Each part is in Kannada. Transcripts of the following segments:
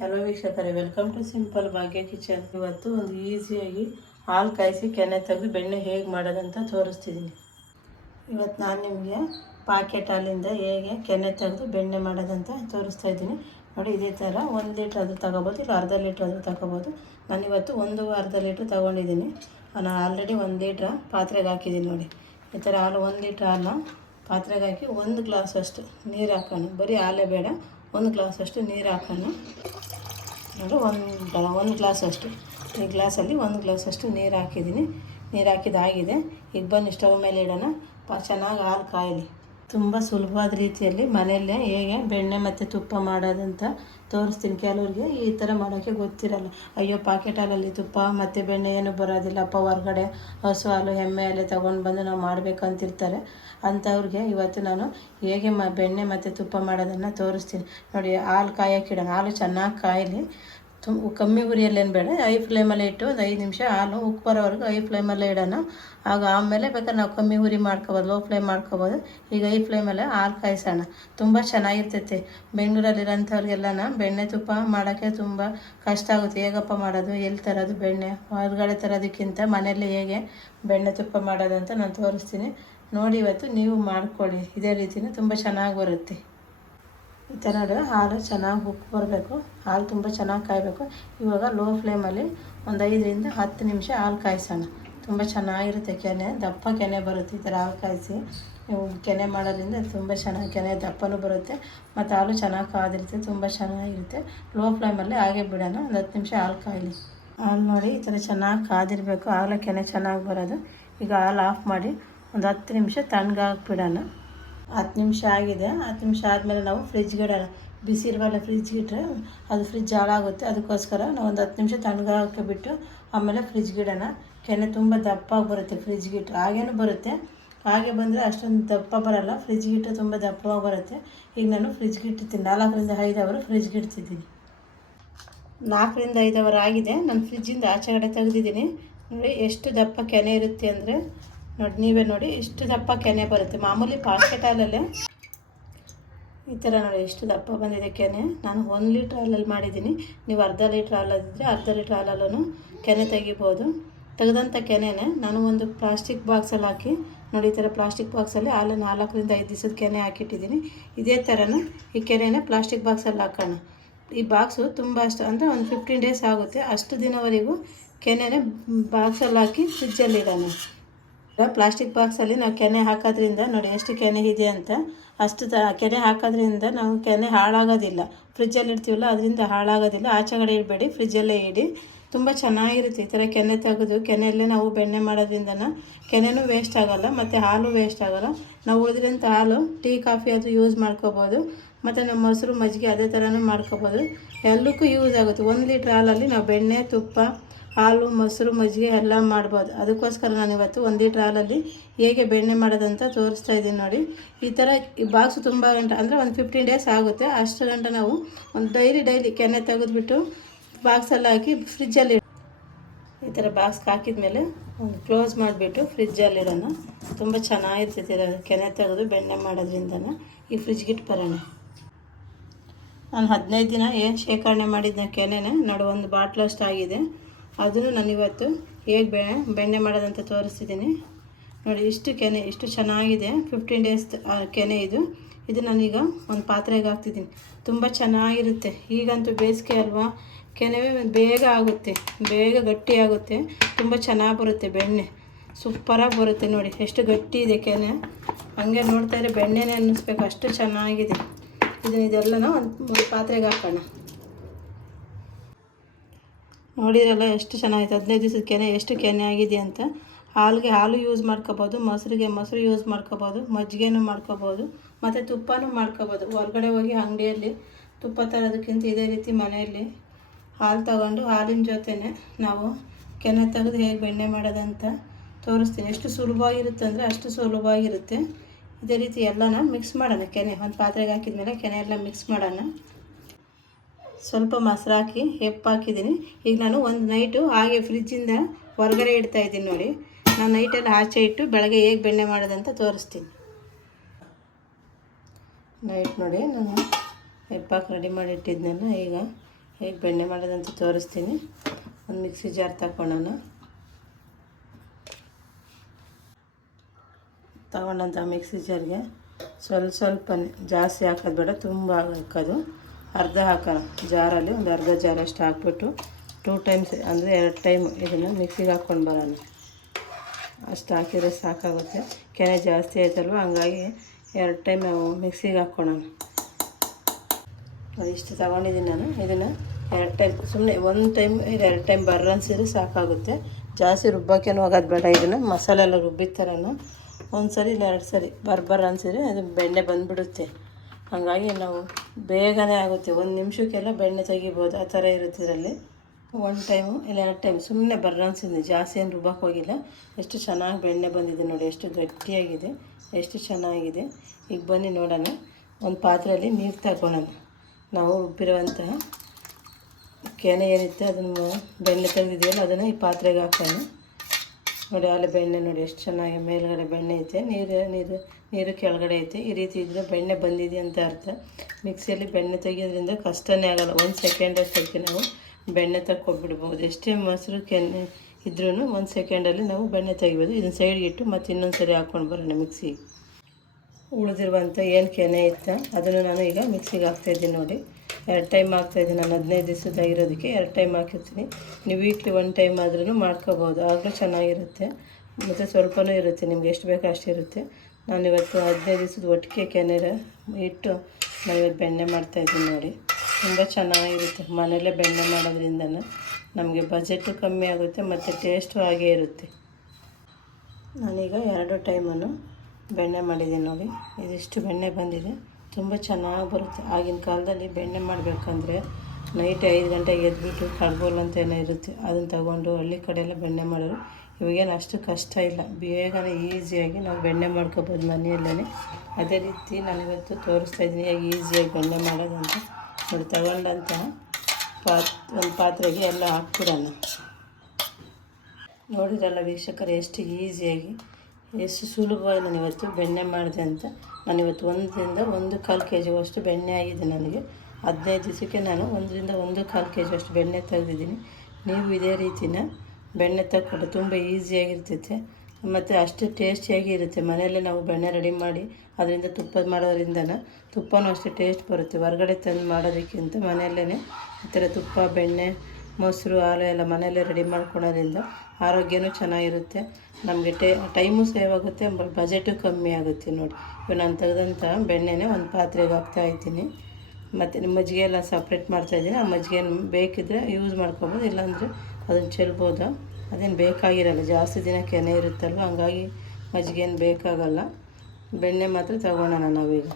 ಹಲೋ ವೀಕ್ಷಕರೇ, welcome to simple Bhagya kitchen. ಇವತ್ತು ಒಂದು ಈಸಿಯಾಗಿ ಹಾಲು ಕಾಯಿಸಿ ಕೆನೆ ತೆಗೆದು ಬೆಣ್ಣೆ ಹೇಗೆ ಮಾಡೋದಂತ ತೋರಿಸ್ತಿದ್ದೀನಿ. ಇವತ್ತು ನಾನು ನಿಮಗೆ ಪಾಕೆಟ್ ಹಾಲಿಂದ ಹೇಗೆ ಕೆನೆ ತೆಗೆದು ಬೆಣ್ಣೆ ಮಾಡೋದಂತ ತೋರಿಸ್ತಾ ಇದ್ದೀನಿ. ನೋಡಿ, ಇದೇ ಥರ ಒಂದು ಲೀಟ್ರ್ ಅದು ತಗೋಬೋದು, ಇಲ್ಲ ಅರ್ಧ ಲೀಟ್ರ್ ಅದು ತಗೋಬೋದು. ನಾನು ಇವತ್ತು ಒಂದು ಅರ್ಧ ಲೀಟ್ರ್ ತೊಗೊಂಡಿದ್ದೀನಿ. ನಾನು ಆಲ್ರೆಡಿ ಒಂದು ಲೀಟ್ರ್ ಪಾತ್ರೆಗೆ ಹಾಕಿದ್ದೀನಿ ನೋಡಿ. ಈ ಥರ ಹಾಲು ಒಂದು ಲೀಟ್ರ್ ಹಾಲನ್ನ ಪಾತ್ರೆಗೆ ಹಾಕಿ ಒಂದು ಗ್ಲಾಸ್ ಅಷ್ಟು ನೀರು ಹಾಕೋಣ. ಬರೀ ಹಾಲೇ ಬೇಡ ಒಂದು ಗ್ಲಾಸ್ ಅಷ್ಟು ನೀರು ಹಾಕೋಣ. ನೋಡಿ ಒಂದು ಒಂದು ಗ್ಲಾಸ್ ಅಷ್ಟು. ಈ ಗ್ಲಾಸಲ್ಲಿ ಒಂದು ಗ್ಲಾಸ್ ಅಷ್ಟು ನೀರು ಹಾಕಿದ್ದೀನಿ. ನೀರು ಹಾಕಿದಾಗಿದೆ ಈಗ ಬನ್ನಿ, ಸ್ಟವ್ ಮೇಲೆ ಇಡೋಣ. ಪ, ಚೆನ್ನಾಗಿ ಹಾಲು ಕಾಯಲಿ. ತುಂಬ ಸುಲಭವಾದ ರೀತಿಯಲ್ಲಿ ಮನೆಯಲ್ಲೇ ಹೇಗೆ ಬೆಣ್ಣೆ ಮತ್ತು ತುಪ್ಪ ಮಾಡೋದಂತ ತೋರಿಸ್ತೀನಿ. ಕೆಲವ್ರಿಗೆ ಈ ಥರ ಮಾಡೋಕ್ಕೆ ಗೊತ್ತಿರಲ್ಲ. ಅಯ್ಯೋ ಪಾಕೆಟ್ ಹಾಲಲ್ಲಿ ತುಪ್ಪ, ಮತ್ತು ಬೆಣ್ಣೆ ಏನು ಬರೋದಿಲ್ಲಪ್ಪ ಹೊರಗಡೆ ಹಸು ಹಾಲು, ಎಮ್ಮೆ ಹಾಲೆ ತೊಗೊಂಡು ಬಂದು ನಾವು ಮಾಡಬೇಕಂತಿರ್ತಾರೆ. ಅಂಥವ್ರಿಗೆ ಇವತ್ತು ನಾನು ಹೇಗೆ ಮ, ಬೆಣ್ಣೆ ಮತ್ತು ತುಪ್ಪ ಮಾಡೋದನ್ನು ತೋರಿಸ್ತೀನಿ. ನೋಡಿ, ಹಾಲು ಕಾಯೋಕ್ಕಿಡೋಣ ಹಾಲು ಚೆನ್ನಾಗಿ ಕಾಯಲಿ. ತುಂಬ ಕಮ್ಮಿ ಉರಿಯಲ್ಲೇನು ಬೇಡ. ಐ ಫ್ಲೇಮಲ್ಲೇ ಇಟ್ಟು ಒಂದು ಐದು ನಿಮಿಷ ಹಾಲು ಉಪ್ಪು ಬರೋವರೆಗೂ ಐ ಫ್ಲೇಮಲ್ಲೇ ಇಡೋಣ. ಆಗ ಆಮೇಲೆ ಬೇಕಾದ್ರೆ ನಾವು ಕಮ್ಮಿ ಉರಿ ಮಾಡ್ಕೋಬೋದು, ಲೋ ಫ್ಲೇಮ್ ಮಾಡ್ಕೊಬೋದು. ಈಗ ಐ ಫ್ಲೇಮಲ್ಲೇ ಹಾಲು ಕಾಯಿಸೋಣ. ತುಂಬ ಚೆನ್ನಾಗಿರ್ತೈತೆ. ಬೆಂಗಳೂರಲ್ಲಿರೋಂಥವ್ರಿಗೆಲ್ಲನ ಬೆಣ್ಣೆ ತುಪ್ಪ ಮಾಡೋಕ್ಕೆ ತುಂಬ ಕಷ್ಟ ಆಗುತ್ತೆ. ಹೇಗಪ್ಪ ಮಾಡೋದು? ಎಲ್ಲಿ ತರೋದು ಬೆಣ್ಣೆ? ಹೊರಗಡೆ ತರೋದಕ್ಕಿಂತ ಮನೆಯಲ್ಲಿ ಹೇಗೆ ಬೆಣ್ಣೆ ತುಪ್ಪ ಮಾಡೋದು ಅಂತ ನಾನು ತೋರಿಸ್ತೀನಿ. ನೋಡಿ ಇವತ್ತು ನೀವು ಮಾಡ್ಕೊಳ್ಳಿ. ಇದೇ ರೀತಿಯೇ ತುಂಬ ಚೆನ್ನಾಗಿ ಬರುತ್ತೆ. ಈ ಥರ ಆದರೆ ಹಾಲು ಚೆನ್ನಾಗಿ ಉಪ್ಪು ಬರಬೇಕು. ಹಾಲು ತುಂಬ ಚೆನ್ನಾಗಿ ಕಾಯಬೇಕು. ಇವಾಗ ಲೋ ಫ್ಲೇಮಲ್ಲಿ ಒಂದು ಐದರಿಂದ ಹತ್ತು ನಿಮಿಷ ಹಾಲು ಕಾಯಿಸೋಣ. ತುಂಬ ಚೆನ್ನಾಗಿರುತ್ತೆ ಕೆನೆ. ದಪ್ಪ ಕೆನೆ ಬರುತ್ತೆ ಈ ಥರ ಹಾಲು ಕಾಯಿಸಿ. ನೀವು ಕೆನೆ ಮಾಡೋದ್ರಿಂದ ತುಂಬ ಚೆನ್ನಾಗಿ ಕೆನೆ ದಪ್ಪನೂ ಬರುತ್ತೆ ಮತ್ತು ಹಾಲು ಚೆನ್ನಾಗಿ ಕಾದಿರುತ್ತೆ, ತುಂಬ ಚೆನ್ನಾಗಿರುತ್ತೆ. ಲೋ ಫ್ಲೇಮಲ್ಲಿ ಹಾಗೆ ಬಿಡೋಣ. ಒಂದು ಹತ್ತು ನಿಮಿಷ ಹಾಲು ಕಾಯಲಿ. ಹಾಲು ನೋಡಿ ಈ ಥರ ಚೆನ್ನಾಗಿ ಕಾದಿರಬೇಕು. ಹಾಲು ಕೆನೆ ಚೆನ್ನಾಗಿ ಬರೋದು. ಈಗ ಹಾಲು ಆಫ್ ಮಾಡಿ ಒಂದು ಹತ್ತು ನಿಮಿಷ ತಣ್ಣಗಾಕ್ಬಿಡೋಣ ಹತ್ತು ನಿಮಿಷ ಆಗಿದೆ. ಹತ್ತು ನಿಮಿಷ ಆದಮೇಲೆ ನಾವು ಫ್ರಿಜ್ಗೆ ಇಡೋಣ. ಬಿಸಿ ಇರುವಲ್ಲ ಫ್ರಿಜ್ಗೆ ಅದು ಫ್ರಿಜ್ ಹಾಳಾಗುತ್ತೆ. ಅದಕ್ಕೋಸ್ಕರ ನಾವು ಒಂದು ಹತ್ತು ನಿಮಿಷ ತಣ್ಣಗಾಕೆ ಬಿಟ್ಟು ಆಮೇಲೆ ಫ್ರಿಜ್ಗೆ ಗಿಡನ ಕೆನೆ ತುಂಬ ದಪ್ಪಾಗಿ ಬರುತ್ತೆ ಫ್ರಿಜ್ಗೆ ಇಟ್ಟರೆ ಹಾಗೇನೂ ಬರುತ್ತೆ. ಹಾಗೆ ಬಂದರೆ ಅಷ್ಟೊಂದು ದಪ್ಪ ಬರಲ್ಲ. ಇಟ್ಟರೆ ತುಂಬ ದಪ್ಪವಾಗಿ ಬರುತ್ತೆ. ಈಗ ನಾನು ಫ್ರಿಜ್ಗೆ ಇಟ್ಟಿರ್ತೀನಿ. ನಾಲ್ಕರಿಂದ ಐದು ಅವರು ಫ್ರಿಜ್ಗೆ ಇಡ್ತಿದ್ದೀನಿ. ನಾಲ್ಕರಿಂದ ಐದು ಅವರ್ ಆಗಿದೆ. ನಾನು ಫ್ರಿಜ್ಜಿಂದ ಆಚೆಗಡೆ ತೆಗೆದಿದ್ದೀನಿ. ನೋಡಿ ಎಷ್ಟು ದಪ್ಪ ಕೆನೆ ಇರುತ್ತೆ ಅಂದರೆ ನೋಡಿ, ನೀವೇ ನೋಡಿ, ಇಷ್ಟು ದಪ್ಪ ಕೆನೆ ಬರುತ್ತೆ. ಮಾಮೂಲಿ ಪಾಕೆಟ್ ಹಾಲಲ್ಲೇ ಈ ಥರ ನೋಡಿ ಎಷ್ಟು ದಪ್ಪ ಬಂದಿದೆ ಕೆನೆ. ನಾನು ಒಂದು ಲೀಟ್ರ್ ಹಾಲಲ್ಲಿ ಮಾಡಿದ್ದೀನಿ. ನೀವು ಅರ್ಧ ಲೀಟ್ರ್ ಹಾಲಲ್ಲಿದ್ದರೆ ಅರ್ಧ ಲೀಟ್ರ್ ಹಾಲಲ್ಲೂ ಕೆನೆ ತೆಗಿಬೋದು. ತೆಗೆದಂಥ ಕೆನೆನೇ ನಾನು ಒಂದು ಪ್ಲಾಸ್ಟಿಕ್ ಬಾಕ್ಸಲ್ಲಿ ಹಾಕಿ, ನೋಡಿ, ಈ ಥರ ಪ್ಲಾಸ್ಟಿಕ್ ಬಾಕ್ಸಲ್ಲಿ ಹಾಲು ನಾಲ್ಕರಿಂದ ಐದು ದಿವಸದ ಕೆನೆ ಹಾಕಿಟ್ಟಿದ್ದೀನಿ. ಇದೇ ಥರನೂ ಈ ಕೆನೆನ ಪ್ಲಾಸ್ಟಿಕ್ ಬಾಕ್ಸಲ್ಲಿ ಹಾಕೋಣ. ಈ ಬಾಕ್ಸು ತುಂಬ ಅಷ್ಟು, ಅಂದರೆ ಒಂದು ಫಿಫ್ಟೀನ್ ಡೇಸ್ ಆಗುತ್ತೆ. ಅಷ್ಟು ದಿನವರೆಗೂ ಕೆನೆನೇ ಬಾಕ್ಸಲ್ಲಿ ಹಾಕಿ ಫ್ರಿಜ್ಜಲ್ಲಿ ಇಡೋಣ. ಪ್ಲಾಸ್ಟಿಕ್ ಬಾಕ್ಸಲ್ಲಿ ನಾವು ಕೆನೆ ಹಾಕೋದ್ರಿಂದ ನೋಡಿ ಎಷ್ಟು ಕೆನೆ ಇದೆ ಅಂತ. ಅಷ್ಟು ತ, ಕೆನೆ ಹಾಕೋದ್ರಿಂದ ನಾವು ಕೆನೆ ಹಾಳಾಗೋದಿಲ್ಲ. ಫ್ರಿಜ್ಜಲ್ಲಿ ಇಡ್ತೀವಲ್ಲ, ಅದರಿಂದ ಹಾಳಾಗೋದಿಲ್ಲ. ಆಚೆಗಡೆ ಇಡಬೇಡಿ, ಫ್ರಿಜ್ಜಲ್ಲೇ ಇಡಿ. ತುಂಬ ಚೆನ್ನಾಗಿರುತ್ತೆ ಈ ಥರ ಕೆನೆ ತೆಗೆದು. ಕೆನೆಯಲ್ಲೇ ನಾವು ಬೆಣ್ಣೆ ಮಾಡೋದ್ರಿಂದನ ಕೆನೆನೂ ವೇಸ್ಟ್ ಆಗೋಲ್ಲ, ಮತ್ತು ಹಾಲು ವೇಸ್ಟ್ ಆಗೋಲ್ಲ. ನಾವು ಉಳಿದ್ರಂಥ ಹಾಲು, ಟೀ, ಕಾಫಿ ಅದು ಯೂಸ್ ಮಾಡ್ಕೋಬೋದು. ಮತ್ತು ನಮ್ಮ ಮೊಸರು ಮಜ್ಜಿಗೆ ಅದೇ ಥರನೂ ಮಾಡ್ಕೋಬೋದು. ಎಲ್ಲಕ್ಕೂ ಯೂಸ್ ಆಗುತ್ತೆ. ಒಂದು ಲೀಟ್ರ್ ಹಾಲಲ್ಲಿ ನಾವು ಬೆಣ್ಣೆ, ತುಪ್ಪ ಹಾಲು, ಮೊಸರು, ಮಜ್ಜಿಗೆ ಎಲ್ಲ ಮಾಡ್ಬೋದು. ಅದಕ್ಕೋಸ್ಕರ ನಾನು ಇವತ್ತು ಒಂದು ಹಾಲಲ್ಲಿ ಹೇಗೆ ಬೆಣ್ಣೆ ಮಾಡೋದಂತ ತೋರಿಸ್ತಾ ಇದ್ದೀನಿ ನೋಡಿ. ಈ ಥರ ಈ ಬಾಕ್ಸು ತುಂಬ ಗಂಟೆ ಅಂದರೆ ಒಂದು ಫಿಫ್ಟೀನ್ ಡೇಸ್ ಆಗುತ್ತೆ. ಅಷ್ಟು ಗಂಟೆ ನಾವು ಒಂದು ಡೈಲಿ ಡೈಲಿ ಕೆನೆ ತೆಗೆದುಬಿಟ್ಟು ಬಾಕ್ಸಲ್ಲಿ ಹಾಕಿ ಫ್ರಿಜ್ಜಲ್ಲಿ ಈ ಥರ ಬಾಕ್ಸ್ಗೆ ಹಾಕಿದ ಮೇಲೆ ಒಂದು ಕ್ಲೋಸ್ ಮಾಡಿಬಿಟ್ಟು ಫ್ರಿಜ್ಜಲ್ಲಿರೋಣ ತುಂಬ ಚೆನ್ನಾಗಿರ್ತೈತಿ ಕೆನೆ ತೆಗೆದು ಬೆಣ್ಣೆ ಮಾಡೋದ್ರಿಂದನೇ ಈ ಫ್ರಿಜ್ಗಿಟ್ಟು ಬರೋಣ. ನಾನು ಹದಿನೈದು ದಿನ ಏನು ಶೇಖರಣೆ ಮಾಡಿದ್ದೆ ಕೆನೆನೇ ನಡು, ಒಂದು ಬಾಟ್ಲಷ್ಟು ಆಗಿದೆ ಅದನ್ನು ನಾನು ಇವತ್ತು ಹೇಗೆ ಬೆ, ಬೆಣ್ಣೆ ಮಾಡೋದಂತ ತೋರಿಸ್ತಿದ್ದೀನಿ. ನೋಡಿ, ಇಷ್ಟು ಕೆನೆ, ಇಷ್ಟು ಚೆನ್ನಾಗಿದೆ. ಫಿಫ್ಟೀನ್ ಡೇಸ್ ಕೆನೆ ಇದು. ಇದು ನಾನೀಗ ಒಂದು ಪಾತ್ರೆಗೆ ಹಾಕ್ತಿದ್ದೀನಿ. ತುಂಬ ಚೆನ್ನಾಗಿರುತ್ತೆ. ಈಗಂತೂ ಬೇಸಿಗೆ ಅಲ್ವಾ? ಕೆನೆ ಬೇಗ ಆಗುತ್ತೆ. ಬೇಗ ಗಟ್ಟಿ ಆಗುತ್ತೆ. ತುಂಬ ಚೆನ್ನಾಗಿ ಬರುತ್ತೆ ಬೆಣ್ಣೆ. ಸೂಪರಾಗಿ ಬರುತ್ತೆ ನೋಡಿ. ಎಷ್ಟು ಗಟ್ಟಿ ಇದೆ ಕೆನೆ. ಹಂಗೆ ನೋಡ್ತಾ ಇದ್ರೆ ಬೆಣ್ಣೆನೇ ಅನ್ನಿಸ್ಬೇಕು. ಅಷ್ಟು ಚೆನ್ನಾಗಿದೆ. ಇದನ್ನ ಇದೆಲ್ಲನೂ ಒಂದು ಪಾತ್ರೆಗೆ ಹಾಕೋಣ. ನೋಡಿರಲ್ಲ ಎಷ್ಟು ಚೆನ್ನಾಗಿತ್ತು ಹದಿನೈದು ದಿವಸದ ಕೆನೆ, ಎಷ್ಟು ಕೆನೆ ಆಗಿದೆ ಅಂತ. ಹಾಲಿಗೆ ಹಾಲು ಯೂಸ್ ಮಾಡ್ಕೋಬೋದು, ಮೊಸರಿಗೆ ಮೊಸರು ಯೂಸ್ ಮಾಡ್ಕೋಬೋದು, ಮಜ್ಜಿಗೆನೂ ಮಾಡ್ಕೋಬೋದು, ಮತ್ತು ತುಪ್ಪನೂ ಮಾಡ್ಕೋಬೋದು. ಹೊರಗಡೆ ಹೋಗಿ ಅಂಗಡಿಯಲ್ಲಿ ತುಪ್ಪ ತರೋದಕ್ಕಿಂತ ಇದೇ ರೀತಿ ಮನೆಯಲ್ಲಿ ಹಾಲು ತಗೊಂಡು ಹಾಲಿನ ಜೊತೆನೆ ನಾವು ಕೆನೆ ತೆಗೆದು ಹೇಗೆ ಬೆಣ್ಣೆ ಮಾಡೋದಂತ ತೋರಿಸ್ತೀನಿ. ಎಷ್ಟು ಸುಲಭವಾಗಿರುತ್ತೆ ಅಂದರೆ ಅಷ್ಟು ಸುಲಭವಾಗಿರುತ್ತೆ. ಇದೇ ರೀತಿ ಎಲ್ಲನ ಮಿಕ್ಸ್ ಮಾಡೋಣ ಕೆನೆ. ಒಂದು ಪಾತ್ರೆಗೆ ಹಾಕಿದ್ಮೇಲೆ ಕೆನೆ ಎಲ್ಲ ಮಿಕ್ಸ್ ಮಾಡೋಣ. ಸ್ವಲ್ಪ ಮೊಸರು ಹಾಕಿ ಹೆಪ್ಪಾಕಿದ್ದೀನಿ ಈಗ ನಾನು ಒಂದು ನೈಟು ಹಾಗೆ ಫ್ರಿಜ್ಜಿಂದ ಹೊರಗಡೆ ಇಡ್ತಾ ಇದ್ದೀನಿ ನೋಡಿ. ನಾನು ನೈಟಲ್ಲಿ ಆಚೆ ಇಟ್ಟು ಬೆಳಗ್ಗೆ ಹೇಗೆ ಬೆಣ್ಣೆ ಮಾಡೋದಂತ ತೋರಿಸ್ತೀನಿ. ನೈಟ್ ನೋಡಿ, ನಾನು ಹೆಪ್ಪಾಕಿ ರೆಡಿ ಮಾಡಿ ಈಗ ಹೇಗೆ ಬೆಣ್ಣೆ ಮಾಡೋದಂತ ತೋರಿಸ್ತೀನಿ. ಒಂದು ಮಿಕ್ಸಿ ಜಾರ್ ತಗೊಳ್ಳೋಣ ತಗೊಂಡಂಥ ಮಿಕ್ಸಿ ಜಾರ್ಗೆ ಸ್ವಲ್ಪ ಸ್ವಲ್ಪನೇ ಜಾಸ್ತಿ ಹಾಕೋದು ಬೇಡ, ತುಂಬ ಹಾಕೋದು. ಅರ್ಧ ಹಾಕೋಣ. ಜಾರಲ್ಲಿ ಒಂದು ಅರ್ಧ ಜಾರಷ್ಟು ಹಾಕ್ಬಿಟ್ಟು ಟೂ ಟೈಮ್ಸ್ ಅಂದರೆ ಎರಡು ಟೈಮ್ ಇದನ್ನು ಮಿಕ್ಸಿಗೆ ಹಾಕ್ಕೊಂಡು ಬರೋಣ. ಅಷ್ಟು ಹಾಕಿದರೆ ಸಾಕಾಗುತ್ತೆ. ಕೆನೆ ಜಾಸ್ತಿ ಆಯ್ತಲ್ವ? ಹಂಗಾಗಿ ಎರಡು ಟೈಮ್ ನಾವು ಮಿಕ್ಸಿಗೆ ಹಾಕ್ಕೊಳ್ಳೋಣ ಇಷ್ಟು ತಗೊಂಡಿದ್ದೀನಿ ನಾನು. ಇದನ್ನು ಎರಡು ಟೈಮ್ ಸುಮ್ಮನೆ ಒಂದು ಟೈಮ್ ಇದು ಎರಡು ಟೈಮ್ ಬರ್ರನ್ಸಿದ್ರೆ ಸಾಕಾಗುತ್ತೆ. ಜಾಸ್ತಿ ರುಬ್ಬಕ್ಕೇನು ಹೋಗೋದು ಬೇಡ. ಇದನ್ನು ಮಸಾಲೆ ಎಲ್ಲ ರುಬ್ಬಿದ ಒಂದು ಸರಿ ಇಲ್ಲ ಎರಡು ಸರಿ ಬರ್ಬರ್ ಅನ್ಸಿದ್ರೆ ಅದು ಬೆಣ್ಣೆ ಬಂದುಬಿಡುತ್ತೆ. ಹಾಗಾಗಿ ನಾವು ಬೇಗನೆ ಆಗುತ್ತೆ. ಒಂದು ನಿಮಿಷಕ್ಕೆಲ್ಲ ಬೆಣ್ಣೆ ತೆಗಿಬೋದು. ಆ ಥರ ಇರುತ್ತೆ ಇದರಲ್ಲಿ. ಒನ್ ಟೈಮು ಇಲ್ಲ ಎರಡು ಟೈಮ್ ಸುಮ್ಮನೆ ಬರ್ರ ಅನ್ಸಿದ್ದೆ ಜಾಸ್ತಿ ಏನು ರುಬ್ಬಕ್ಕೆ ಹೋಗಿಲ್ಲ. ಎಷ್ಟು ಚೆನ್ನಾಗಿ ಬೆಣ್ಣೆ ಬಂದಿದೆ ನೋಡಿ. ಎಷ್ಟು ಗಟ್ಟಿಯಾಗಿದೆ. ಎಷ್ಟು ಚೆನ್ನಾಗಿದೆ. ಈಗ ಬನ್ನಿ ನೋಡೋಣ. ಒಂದು ಪಾತ್ರೆಯಲ್ಲಿ ನೀರು ತಗೊಳ್ಳೋಣ ನಾವು ರುಬ್ಬಿರುವಂತಹ ಕೆನೆ ಏನಿತ್ತು ಅದನ್ನು ಬೆಣ್ಣೆ ತೆಗೆದಿದೆಯಲ್ಲ, ಅದನ್ನು ಈ ಪಾತ್ರೆಗೆ ಹಾಕೋಣ. ನೋಡಿ, ಅಲ್ಲಿ ಬೆಣ್ಣೆ ನೋಡಿ, ಎಷ್ಟು ಚೆನ್ನಾಗಿ ಮೇಲ್ಗಡೆ ಬೆಣ್ಣೆ ಐತೆ. ನೀರು ನೀರು ನೀರು ಕೆಳಗಡೆ ಐತೆ. ಈ ರೀತಿ ಇದ್ದರೆ ಬೆಣ್ಣೆ ಬಂದಿದೆ ಅಂತ ಅರ್ಥ. ಮಿಕ್ಸಿಯಲ್ಲಿ ಬೆಣ್ಣೆ ತೆಗಿಯೋದ್ರಿಂದ ಕಷ್ಟನೇ ಆಗೋಲ್ಲ. ಒಂದು ಸೆಕೆಂಡ್ ಅಷ್ಟಕ್ಕೆ ನಾವು ಬೆಣ್ಣೆ ತಗೊಬಿಡ್ಬೋದು ಎಷ್ಟೇ ಮೊಸರು ಕೆನ್ನೆ ಇದ್ರೂ ಒಂದು ಸೆಕೆಂಡಲ್ಲಿ ನಾವು ಬೆಣ್ಣೆ ತೆಗಿಬೋದು. ಇದನ್ನು ಸೈಡ್ಗೆ ಇಟ್ಟು ಮತ್ತೆ ಇನ್ನೊಂದು ಸರಿ ಹಾಕ್ಕೊಂಡು ಬರೋಣ ಮಿಕ್ಸಿ. ಉಳಿದಿರುವಂಥ ಏನು ಕೆನೆ ಇತ್ತ, ಅದನ್ನು ನಾನು ಈಗ ಮಿಕ್ಸಿಗೆ ಹಾಕ್ತಾಯಿದ್ದೀನಿ ನೋಡಿ. ಎರಡು ಟೈಮ್ ಹಾಕ್ತಾಯಿದ್ದೀನಿ ನಾನು ಹದಿನೈದು ದಿವಸದ ಇರೋದಕ್ಕೆ ಎರಡು ಟೈಮ್ ಹಾಕಿರ್ತೀನಿ. ನೀವು ವೀಕ್ಲಿ ಒನ್ ಟೈಮ್ ಆದ್ರೂ ಮಾಡ್ಕೋಬೋದು ಆಗಲೂ ಚೆನ್ನಾಗಿರುತ್ತೆ. ಮತ್ತು ಸ್ವಲ್ಪನೂ ಇರುತ್ತೆ, ನಿಮ್ಗೆ ಎಷ್ಟು ಬೇಕೋ ಅಷ್ಟು ಇರುತ್ತೆ. ನಾನು ಇವತ್ತು ಹದಿನೈದು ದಿವಸದ ಒಟ್ಟಿಗೆ ಕೆನೆರ ಇಟ್ಟು ನಾನು ಇವತ್ತು ಬೆಣ್ಣೆ ಮಾಡ್ತಾಯಿದ್ದೀನಿ ನೋಡಿ. ತುಂಬ ಚೆನ್ನಾಗಿರುತ್ತೆ, ಮನೆಯಲ್ಲೇ ಬೆಣ್ಣೆ ಮಾಡೋದ್ರಿಂದ ನಮಗೆ ಬಜೆಟು ಕಮ್ಮಿ ಆಗುತ್ತೆ, ಮತ್ತು ಟೇಸ್ಟು ಹಾಗೇ ಇರುತ್ತೆ. ನಾನೀಗ ಎರಡು ಟೈಮನ್ನು ಬೆಣ್ಣೆ ಮಾಡಿದ್ದೀನಿ ನೋಡಿ, ಇದಿಷ್ಟು ಬೆಣ್ಣೆ ಬಂದಿದೆ. ತುಂಬ ಚೆನ್ನಾಗಿ ಬರುತ್ತೆ. ಆಗಿನ ಕಾಲದಲ್ಲಿ ಬೆಣ್ಣೆ ಮಾಡಬೇಕಂದ್ರೆ ನೈಟ್ ಐದು ಗಂಟೆಗೆ ಎದ್ಬಿಟ್ಟು ಕಡ್ಬೋಲ್ ಅಂತ ಏನೋ ಇರುತ್ತೆ. ಅದನ್ನು ತಗೊಂಡು ಹಳ್ಳಿ ಕಡೆಯೆಲ್ಲ ಬೆಣ್ಣೆ ಮಾಡೋರು. ಇವಾಗೇನು ಅಷ್ಟು ಕಷ್ಟ ಇಲ್ಲ. ಬೇಗನೆ ಈಸಿಯಾಗಿ ನಾವು ಬೆಣ್ಣೆ ಮಾಡ್ಕೋಬೋದು ಮನೆಯಲ್ಲೇ ಅದೇ ರೀತಿ ನಾನಿವತ್ತು ತೋರಿಸ್ತಾ ಇದ್ದೀನಿ. ಹೇಗೆ ಈಸಿಯಾಗಿ ಬೆಣ್ಣೆ ಮಾಡೋದಂತ. ನೋಡಿ ತಗೊಂಡಂತಹ ಪಾತ್, ಒಂದು ಪಾತ್ರೆಗೆ ಎಲ್ಲ ಹಾಕ್ಬಿಡೋಣ. ನೋಡಿದ್ರಲ್ಲ ವೀಕ್ಷಕರು, ಎಷ್ಟು ಈಸಿಯಾಗಿ. ಎಷ್ಟು ಸುಲಭವಾಗಿ ನಾನು ಇವತ್ತು ಬೆಣ್ಣೆ ಮಾಡಿದೆ ಅಂತ ನಾನು ಇವತ್ತು ಒಂದರಿಂದ ಒಂದು ಕಾಲು ಕೆ ಜಿವಷ್ಟು ಬೆಣ್ಣೆ ಆಗಿದೆ ನನಗೆ. ಹದಿನೈದು ದಿವಸಕ್ಕೆ ನಾನು ಒಂದರಿಂದ ಒಂದು ಕಾಲು ಕೆ ಜಿಯಷ್ಟು ಬೆಣ್ಣೆ ತೆಗೆದಿದ್ದೀನಿ. ನೀವು ಇದೇ ರೀತಿನ ಬೆಣ್ಣೆ ತಗೊಂಡು ತುಂಬ ಈಸಿಯಾಗಿರ್ತೈತೆ ಮತ್ತು ಅಷ್ಟು ಟೇಸ್ಟಿಯಾಗಿ ಇರುತ್ತೆ. ಮನೆಯಲ್ಲೇ ನಾವು ಬೆಣ್ಣೆ ರೆಡಿ ಮಾಡಿ ಅದರಿಂದ ತುಪ್ಪ ಮಾಡೋದ್ರಿಂದನ ತುಪ್ಪನೂ ಅಷ್ಟು ಟೇಸ್ಟ್ ಬರುತ್ತೆ. ಹೊರಗಡೆ ತಂದು ಮಾಡೋದಕ್ಕಿಂತ ಮನೆಯಲ್ಲೇ ಈ ಥರ ತುಪ್ಪ, ಬೆಣ್ಣೆ, ಮೊಸರು ಹಾಲು ಎಲ್ಲ ಮನೆಯಲ್ಲೇ ರೆಡಿ ಮಾಡ್ಕೊಳೋದ್ರಿಂದ ಆರೋಗ್ಯನೂ ಚೆನ್ನಾಗಿರುತ್ತೆ. ನಮಗೆ ಟೇ, ಟೈಮು ಸೇವ್ ಆಗುತ್ತೆ ಬಜೆಟು ಕಮ್ಮಿ ಆಗುತ್ತೆ ನೋಡಿ. ಇವಾಗ ನಾನು ತೆಗೆದಂಥ ಬೆಣ್ಣೆನೇ ಒಂದು ಪಾತ್ರೆಗೆ ಹಾಕ್ತಾ ಇದ್ದೀನಿ. ಮತ್ತು ಮಜ್ಜಿಗೆ ಎಲ್ಲ ಸಪ್ರೇಟ್ ಮಾಡ್ತಾಯಿದ್ದೀನಿ ಆ ಮಜ್ಜಿಗೆ ಬೇಕಿದ್ದರೆ ಯೂಸ್ ಮಾಡ್ಕೊಬೋದು, ಇಲ್ಲಾಂದರೆ ಅದನ್ನು ಚೆಲ್ಬೋದು? ಅದೇನು ಬೇಕಾಗಿರಲ್ಲ, ಜಾಸ್ತಿ ದಿನ ಕೆನೆ ಇರುತ್ತಲ್ವ? ಹಂಗಾಗಿ ಮಜ್ಜಿಗೆ ಏನು ಬೇಕಾಗಲ್ಲ. ಬೆಣ್ಣೆ ಮಾತ್ರ ತಗೊಳ್ಳೋಣ ನಾವೀಗ.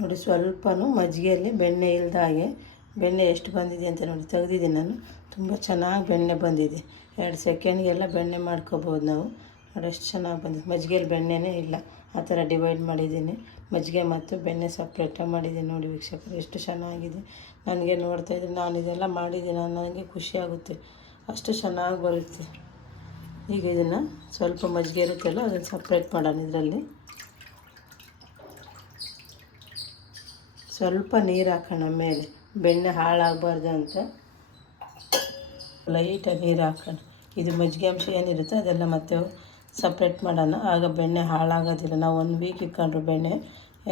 ನೋಡಿ, ಸ್ವಲ್ಪನೂ ಮಜ್ಜಿಗೆಯಲ್ಲಿ ಬೆಣ್ಣೆ ಇಲ್ದ ಹಾಗೆ ಬೆಣ್ಣೆ ಎಷ್ಟು ಬಂದಿದೆ ಅಂತ ನೋಡಿ, ತೆಗೆದಿದ್ದೀನಿ ನಾನು. ತುಂಬ ಚೆನ್ನಾಗಿ ಬೆಣ್ಣೆ ಬಂದಿದೆ. ಎರಡು ಸೆಕೆಂಡ್ಗೆಲ್ಲ ಬೆಣ್ಣೆ ಮಾಡ್ಕೋಬೋದು ನಾವು. ನೋಡಿ, ಎಷ್ಟು ಚೆನ್ನಾಗಿ ಬಂದಿದೆ. ಮಜ್ಜಿಗೆಯಲ್ಲಿ ಬೆಣ್ಣೆನೇ ಇಲ್ಲ. ಆ ಥರ ಡಿವೈಡ್ ಮಾಡಿದ್ದೀನಿ. ಮಜ್ಜಿಗೆ ಮತ್ತು ಬೆಣ್ಣೆ ಸಪ್ರೇಟಾಗಿ ಮಾಡಿದ್ದೀನಿ ನೋಡಿ ವೀಕ್ಷಕರು, ಎಷ್ಟು ಚೆನ್ನಾಗಿದೆ. ನನಗೆ ನೋಡ್ತಾಯಿದ್ರೆ ನಾನು ಇದೆಲ್ಲ ಮಾಡಿದ್ದೀನಿ ನನಗೆ ಖುಷಿಯಾಗುತ್ತೆ ಅಷ್ಟು ಚೆನ್ನಾಗಿ ಬರುತ್ತೆ. ಈಗ ಇದನ್ನು ಸ್ವಲ್ಪ ಮಜ್ಜಿಗೆ ಇರುತ್ತಲ್ಲ, ಅದನ್ನು ಸಪ್ರೇಟ್ ಮಾಡೋಣ ಇದರಲ್ಲಿ. ಸ್ವಲ್ಪ ನೀರು ಹಾಕೋಣ ಮೇಲೆ. ಬೆಣ್ಣೆ ಹಾಳಾಗಬಾರ್ದು ಅಂತ ಲೈಟಾಗಿ ನೀರು ಹಾಕೋಣ ಇದು ಮಜ್ಜಿಗೆ ಅಂಶ ಏನಿರುತ್ತೆ ಅದೆಲ್ಲ ಮತ್ತೆ ಸಪ್ರೇಟ್ ಮಾಡೋಣ. ಆಗ ಬೆಣ್ಣೆ ಹಾಳಾಗೋದಿಲ್ಲ. ನಾವು ಒಂದು ವೀಕ್ ಇಟ್ಕೊಂಡ್ರು ಬೆಣ್ಣೆ,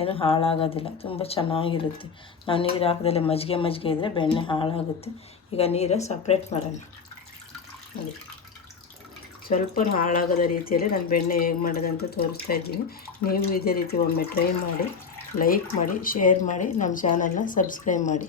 ಏನು ಹಾಳಾಗೋದಿಲ್ಲ. ತುಂಬ ಚೆನ್ನಾಗಿರುತ್ತೆ. ನಾವು ನೀರು ಹಾಕಿದಲ್ಲೇ ಮಜ್ಜಿಗೆ ಮಜ್ಜಿಗೆ ಇದ್ದರೆ ಬೆಣ್ಣೆ ಹಾಳಾಗುತ್ತೆ. ಈಗ ನೀರು ಸಪ್ರೇಟ್ ಮಾಡೋಣ. ನೋಡಿ. ಸ್ವಲ್ಪ ಹಾಳಾಗದ ರೀತಿಯಲ್ಲಿ ನಾನು ಬೆಣ್ಣೆ ಹೇಗೆ ಮಾಡೋದಂತ ತೋರಿಸ್ತಾ ಇದ್ದೀನಿ. ನೀವು ಇದೇ ರೀತಿ ಒಮ್ಮೆ ಟ್ರೈ ಮಾಡಿ ಲೈಕ್ ಮಾಡಿ ಶೇರ್ ಮಾಡಿ ನಮ್ಮ ಚಾನಲ್ನ ಸಬ್ಸ್ಕ್ರೈಬ್ ಮಾಡಿ.